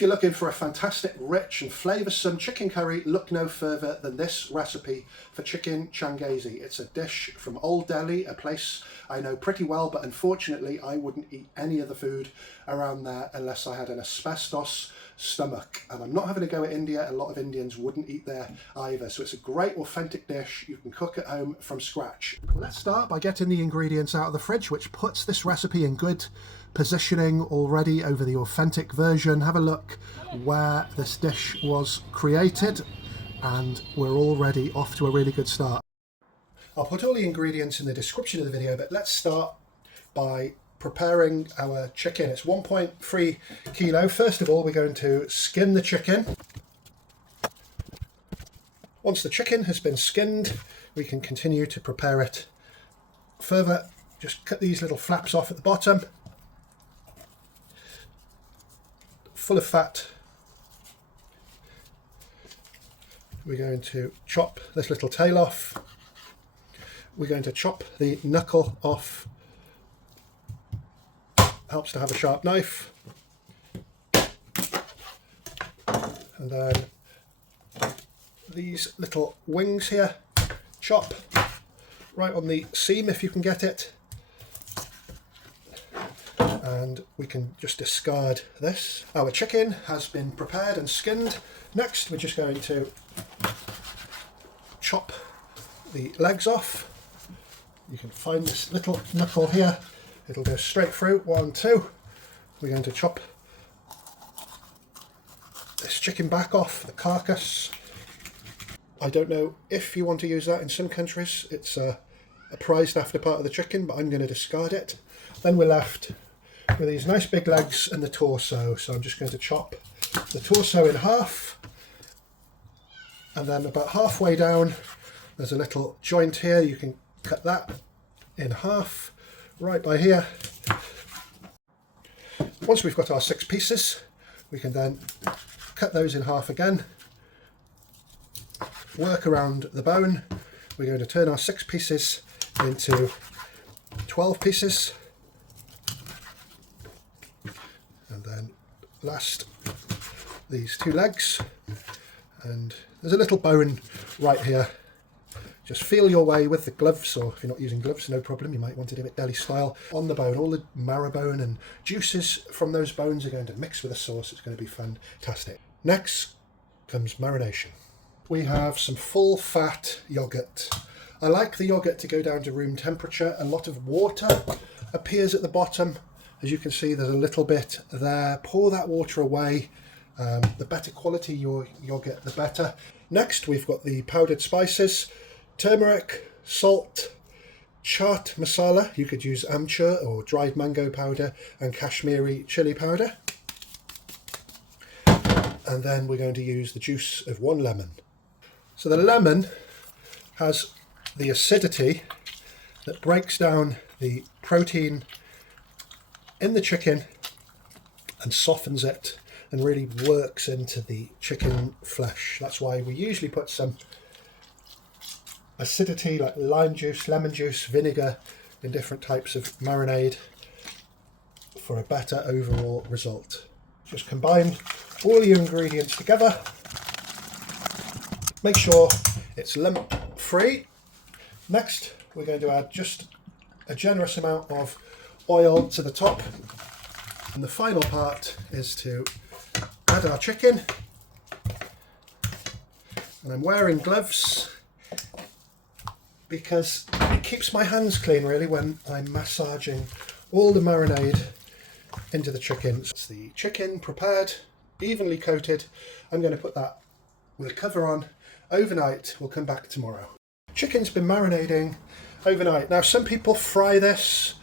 If you're looking for a fantastic, rich and flavoursome chicken curry, look no further than this recipe for Chicken Changazi. It's a dish from Old Delhi, a place I know pretty well, but unfortunately I wouldn't eat any of the food around there unless I had an asbestos stomach. And I'm not having a go at India, a lot of Indians wouldn't eat there either. So it's a great authentic dish you can cook at home from scratch. Let's start by getting the ingredients out of the fridge, which puts this recipe in good positioning already over the authentic version. Have a look where this dish was created and we're already off to a really good start. I'll put all the ingredients in the description of the video, but let's start by preparing our chicken. It's 1.3 kilo. First of all, we're going to skin the chicken. Once the chicken has been skinned, we can continue to prepare it further. Just cut these little flaps off at the bottom. Full of fat. We're going to chop this little tail off. We're going to chop the knuckle off. Helps to have a sharp knife. And then these little wings here, chop right on the seam if you can get it. And we can just discard this. Our chicken has been prepared and skinned. Next, we're just going to chop the legs off. You can find this little knuckle here. It'll go straight through, 1, 2. We're going to chop this chicken back off, the carcass. I don't know if you want to use that in some countries. It's a prized after part of the chicken, but I'm going to discard it. Then we're left with these nice big legs and the torso. So I'm just going to chop the torso in half. And then about halfway down, there's a little joint here. You can cut that in half right by here. Once we've got our 6 pieces, we can then cut those in half again. Work around the bone. We're going to turn our 6 pieces into 12 pieces. And then last, these 2 legs. And there's a little bone right here. Just feel your way with the gloves, or if you're not using gloves, no problem, you might want to do it deli style. On the bone, all the marrow bone and juices from those bones are going to mix with the sauce. It's going to be fantastic. Next comes marination. We have some full fat yogurt. I like the yogurt to go down to room temperature. A lot of water appears at the bottom. As you can see, there's a little bit there. Pour that water away. The better quality your yogurt, the better. Next, we've got the powdered spices. Turmeric, salt, chaat masala, you could use amchur or dried mango powder, and Kashmiri chili powder. And then we're going to use the juice of 1 lemon. So the lemon has the acidity that breaks down the protein in the chicken and softens it and really works into the chicken flesh. That's why we usually put some acidity like lime juice, lemon juice, vinegar in different types of marinade for a better overall result. Just combine all your ingredients together. Make sure it's lump free. Next, we're going to add just a generous amount of oil to the top. And the final part is to add our chicken. And I'm wearing gloves because it keeps my hands clean really when I'm massaging all the marinade into the chicken. It's the chicken prepared, evenly coated. I'm going to put that with a cover on overnight. We'll come back tomorrow. Chicken's been marinating overnight. Now some people fry this.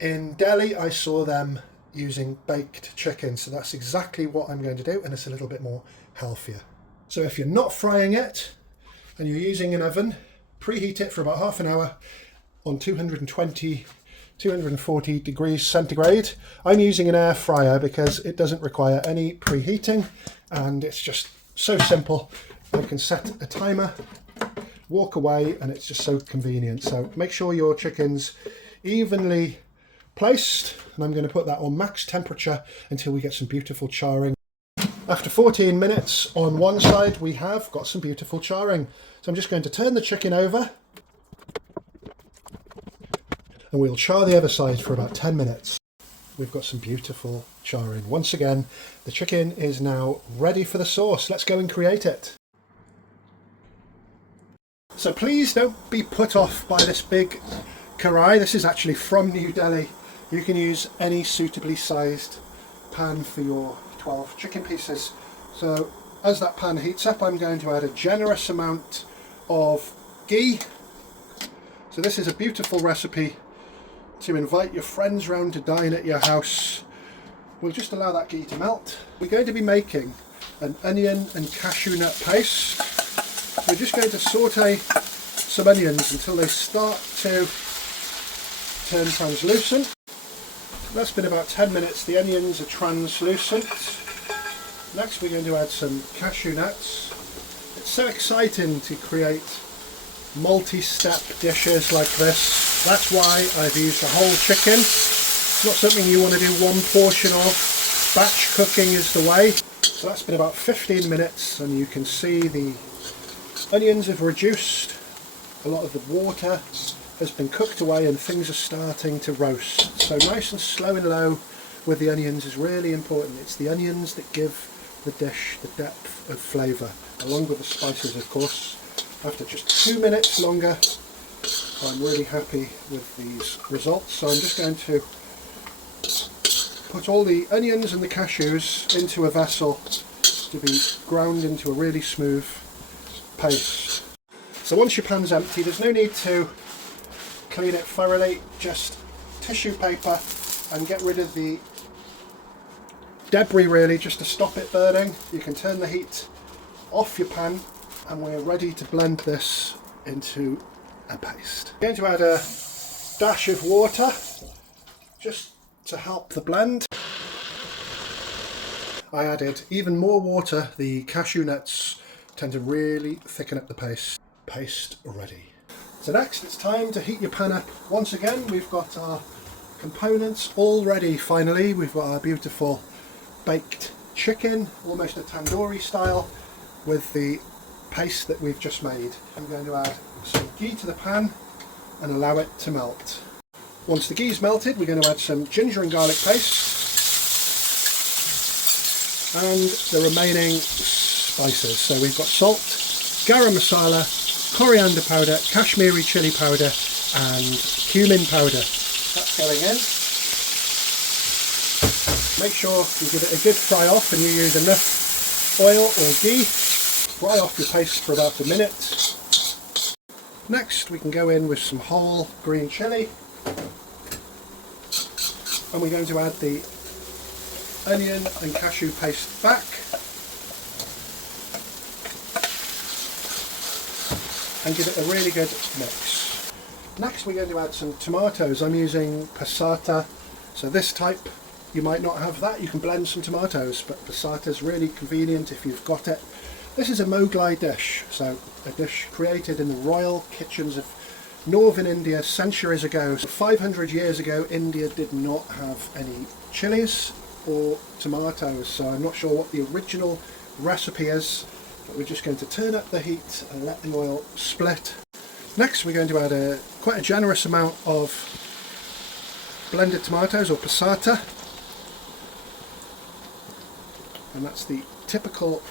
In Delhi I saw them using baked chicken, so that's exactly what I'm going to do, and it's a little bit more healthier. So if you're not frying it and you're using an oven, preheat it for about half an hour on 220, 240 degrees centigrade. I'm using an air fryer because it doesn't require any preheating and it's just so simple. I can set a timer, walk away, and it's just so convenient. So make sure your chicken's evenly placed, and I'm going to put that on max temperature until we get some beautiful charring. After 14 minutes on one side, we have got some beautiful charring. So I'm just going to turn the chicken over and we'll char the other side for about 10 minutes. We've got some beautiful charring. Once again, the chicken is now ready for the sauce. Let's go and create it. So please don't be put off by this big karai. This is actually from New Delhi. You can use any suitably sized pan for your 12 chicken pieces. So as that pan heats up, I'm going to add a generous amount of ghee. So this is a beautiful recipe to invite your friends round to dine at your house. We'll just allow that ghee to melt. We're going to be making an onion and cashew nut paste. We're just going to saute some onions until they start to turn translucent. That's been about 10 minutes. The onions are translucent. Next we're going to add some cashew nuts. It's so exciting to create multi-step dishes like this. That's why I've used a whole chicken. It's not something you want to do one portion of. Batch cooking is the way. So that's been about 15 minutes and you can see the onions have reduced. A lot of the water has been cooked away and things are starting to roast. So nice and slow and low with the onions is really important. It's the onions that give the dish the depth of flavour, along with the spices of course. After just 2 minutes longer, I'm really happy with these results. So I'm just going to put all the onions and the cashews into a vessel to be ground into a really smooth paste. So once your pan's empty, there's no need to clean it thoroughly, just tissue paper and get rid of the debris really, just to stop it burning. You can turn the heat off your pan and we're ready to blend this into a paste. I'm going to add a dash of water just to help the blend. I added even more water. The cashew nuts tend to really thicken up the paste. Paste ready. So next it's time to heat your pan up. Once again we've got our components all ready finally. We've got our beautiful baked chicken, almost a tandoori style, with the paste that we've just made. I'm going to add some ghee to the pan and allow it to melt. Once the ghee's melted, we're going to add some ginger and garlic paste and the remaining spices. So we've got salt, garam masala, coriander powder, Kashmiri chili powder and cumin powder. That's going in. Make sure you give it a good fry off and you use enough oil or ghee. Fry off your paste for about a minute. Next we can go in with some whole green chilli and we're going to add the onion and cashew paste back and give it a really good mix. Next we're going to add some tomatoes. I'm using passata, so this type, you might not have that, you can blend some tomatoes, but passata is really convenient if you've got it. This is a Mughlai dish, so a dish created in the royal kitchens of northern India centuries ago. So 500 years ago India did not have any chilies or tomatoes, so I'm not sure what the original recipe is, but we're just going to turn up the heat and let the oil split. Next we're going to add quite a generous amount of blended tomatoes or passata, and that's the typical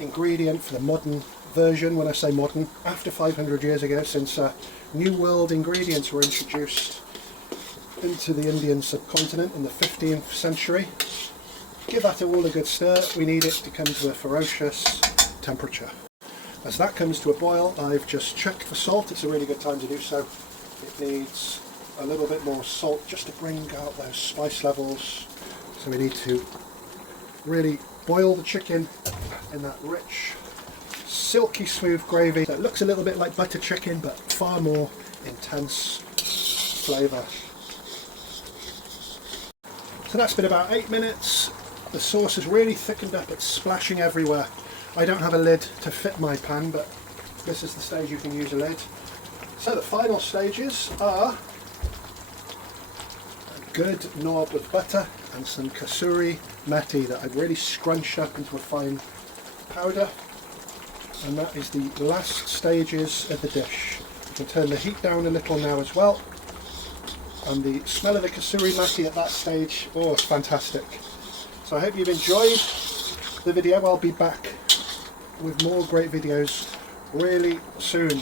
ingredient for the modern version. When I say modern, after 500 years ago, since New World ingredients were introduced into the Indian subcontinent in the 15th century. Give that all a good stir. We need it to come to a ferocious temperature. As that comes to a boil, I've just checked for salt. It's a really good time to do so. It needs a little bit more salt just to bring out those spice levels. So we need to really boil the chicken in that rich, silky smooth gravy. So it looks a little bit like butter chicken, but far more intense flavour. So that's been about 8 minutes. The sauce has really thickened up, it's splashing everywhere. I don't have a lid to fit my pan, but this is the stage you can use a lid. So the final stages are a good knob of butter and some kasuri methi that I've really scrunched up into a fine powder. And that is the last stages of the dish. You can turn the heat down a little now as well. And the smell of the kasuri methi at that stage, oh, it's fantastic. So I hope you've enjoyed the video. I'll be back with more great videos really soon.